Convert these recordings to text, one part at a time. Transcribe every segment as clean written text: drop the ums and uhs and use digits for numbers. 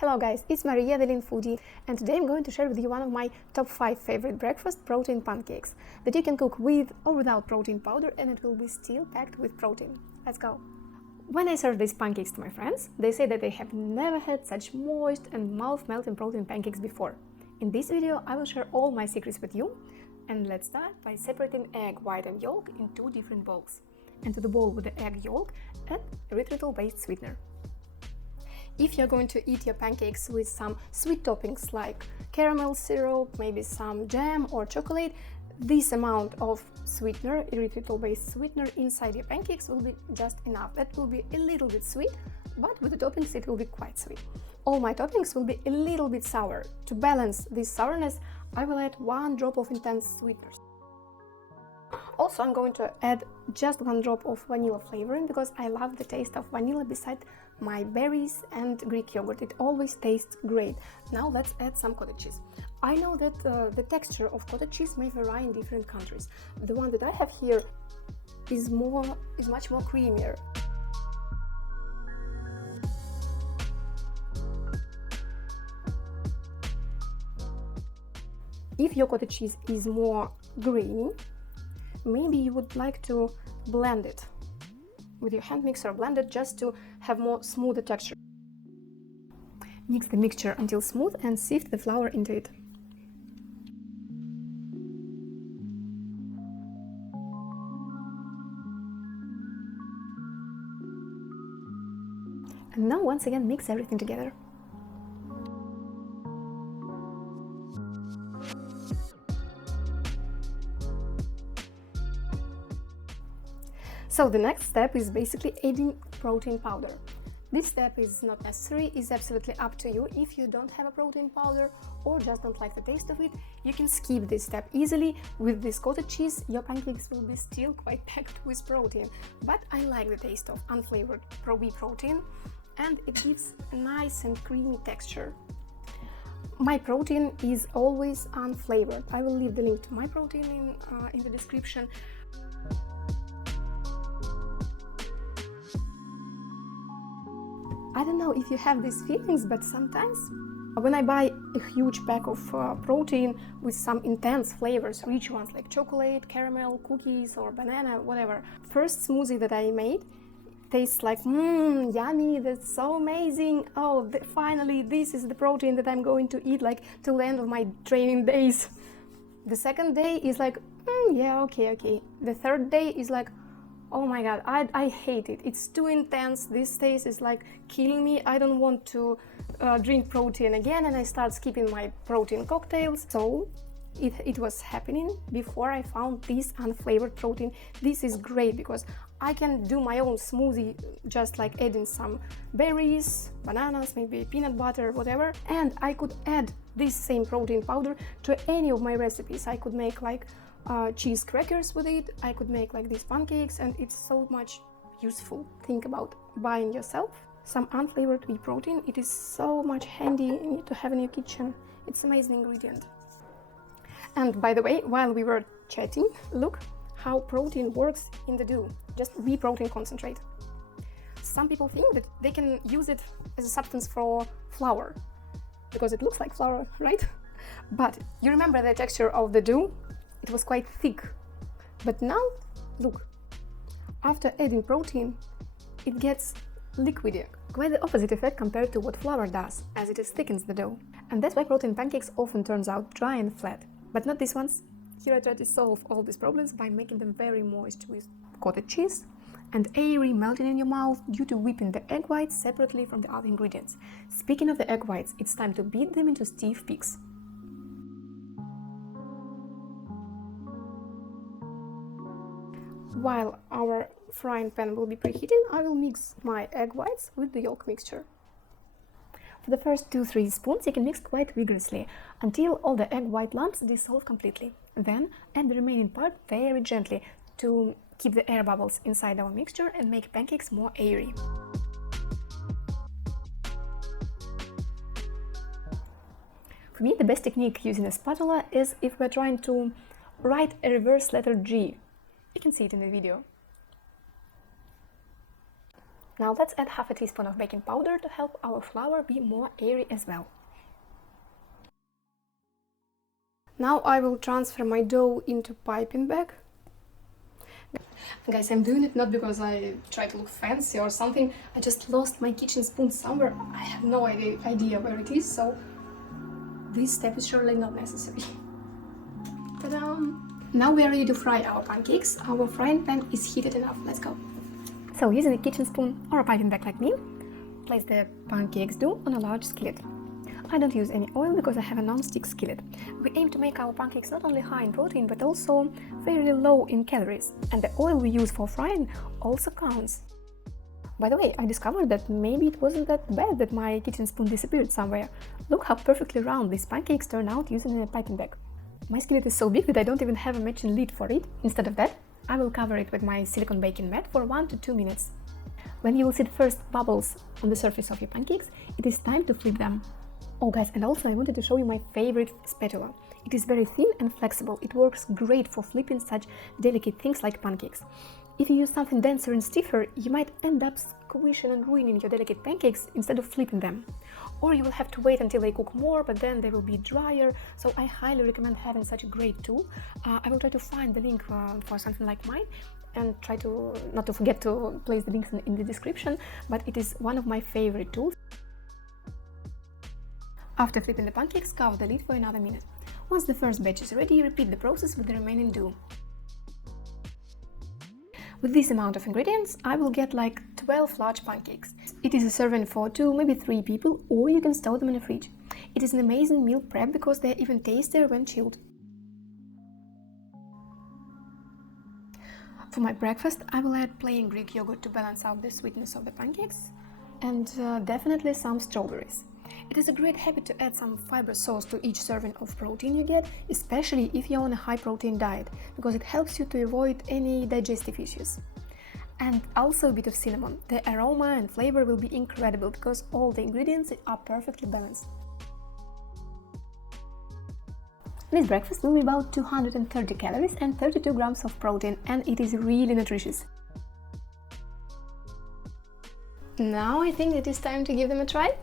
Hello guys, it's Maria the Lean Foodie, and today I'm going to share with you one of my top 5 favorite breakfast protein pancakes that you can cook with or without protein powder, and it will be still packed with protein. Let's go! When I serve these pancakes to my friends, they say that they have never had such moist and mouth-melting protein pancakes before. In this video, I will share all my secrets with you, and let's start by separating egg white and yolk in 2 different bowls. And to the bowl with the egg yolk, add erythritol-based sweetener. If you're going to eat your pancakes with some sweet toppings like caramel syrup, maybe some jam or chocolate, this amount of sweetener, erythritol-based sweetener inside your pancakes will be just enough. That will be a little bit sweet, but with the toppings it will be quite sweet. All my toppings will be a little bit sour. To balance this sourness, I will add 1 drop of intense sweeteners. Also, I'm going to add just 1 drop of vanilla flavoring because I love the taste of vanilla beside my berries and Greek yogurt. It always tastes great. Now let's add some cottage cheese. I know that the texture of cottage cheese may vary in different countries. The one that I have here is much more creamier. If your cottage cheese is more grainy, maybe you would like to blend it with your hand mixer, blend it just to have more smoother texture. Mix the mixture until smooth and sift the flour into it. And now once again mix everything together. So the next step is basically adding protein powder. This step is not necessary, it's absolutely up to you. If you don't have a protein powder or just don't like the taste of it, you can skip this step easily. With this cottage cheese, your pancakes will be still quite packed with protein. But I like the taste of unflavored whey protein, and it gives a nice and creamy texture. My protein is always unflavored. I will leave the link to my protein in the description. I don't know if you have these feelings, but sometimes when I buy a huge pack of protein with some intense flavors, rich ones like chocolate, caramel, cookies or banana, whatever, first smoothie that I made tastes like yummy, that's so amazing, oh finally this is the protein that I'm going to eat like till the end of my training days. The second day is like yeah, okay. The third day is like, oh my god, I hate it. It's too intense. This taste is like killing me. I don't want to drink protein again, and I start skipping my protein cocktails. So it was happening before I found this unflavored protein. This is great because I can do my own smoothie, just like adding some berries, bananas, maybe peanut butter, whatever. And I could add this same protein powder to any of my recipes. I could make like cheese crackers with it, I could make like these pancakes, and it's so much useful. Think about buying yourself some unflavored whey protein. It is so much handy to have in your kitchen. It's an amazing ingredient. And by the way, while we were chatting, look how protein works in the dough, just whey protein concentrate. Some people think that they can use it as a substance for flour because it looks like flour, right? But you remember the texture of the dough? It was quite thick, but now look, after adding protein it gets liquidy, quite the opposite effect compared to what flour does, as it thickens the dough. And that's why protein pancakes often turns out dry and flat, but not these ones. Here I try to solve all these problems by making them very moist with cottage cheese and airy, melting in your mouth due to whipping the egg whites separately from the other ingredients. Speaking of the egg whites, it's time to beat them into stiff peaks. While our frying pan will be preheating, I will mix my egg whites with the yolk mixture. For the first 2-3 spoons, you can mix quite vigorously until all the egg white lumps dissolve completely. Then add the remaining part very gently to keep the air bubbles inside our mixture and make pancakes more airy. For me, the best technique using a spatula is if we're trying to write a reverse letter G. You can see it in the video. Now let's add half a teaspoon of baking powder to help our flour be more airy as well. Now I will transfer my dough into piping bag. Guys, I'm doing it not because I try to look fancy or something. I just lost my kitchen spoon somewhere. I have no idea where it is, so this step is surely not necessary. Ta-da! Now we are ready to fry our pancakes. Our frying pan is heated enough. Let's go. So using a kitchen spoon or a piping bag like me, place the pancakes dough on a large skillet. I don't use any oil because I have a non-stick skillet. We aim to make our pancakes not only high in protein but also fairly low in calories, and the oil we use for frying also counts. By the way, I discovered that maybe it wasn't that bad that my kitchen spoon disappeared somewhere. Look how perfectly round these pancakes turn out using a piping bag. My skillet is so big that I don't even have a matching lid for it. Instead of that, I will cover it with my silicone baking mat for 1 to 2 minutes. When you will see the first bubbles on the surface of your pancakes, it is time to flip them. Oh guys, and also I wanted to show you my favorite spatula. It is very thin and flexible. It works great for flipping such delicate things like pancakes. If you use something denser and stiffer, you might end up squishing and ruining your delicate pancakes instead of flipping them. Or you will have to wait until they cook more, but then they will be drier, so I highly recommend having such a great tool. I will try to find the link for something like mine and try to not to forget to place the links in the description, but it is one of my favorite tools. After flipping the pancakes, cover the lid for another minute. Once the first batch is ready, repeat the process with the remaining dough. With this amount of ingredients, I will get like 12 large pancakes. It is a serving for 2, maybe 3 people, or you can store them in the fridge. It is an amazing meal prep because they are even tastier when chilled. For my breakfast, I will add plain Greek yogurt to balance out the sweetness of the pancakes, and definitely some strawberries. It is a great habit to add some fiber source to each serving of protein you get, especially if you're on a high protein diet, because it helps you to avoid any digestive issues. And also a bit of cinnamon. The aroma and flavor will be incredible because all the ingredients are perfectly balanced. This breakfast will be about 230 calories and 32 grams of protein, and it is really nutritious. Now I think it is time to give them a try.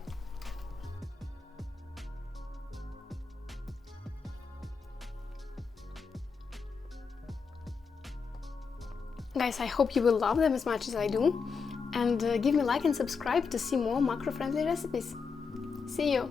Guys, I hope you will love them as much as I do, and give me a like and subscribe to see more macro-friendly recipes. See you!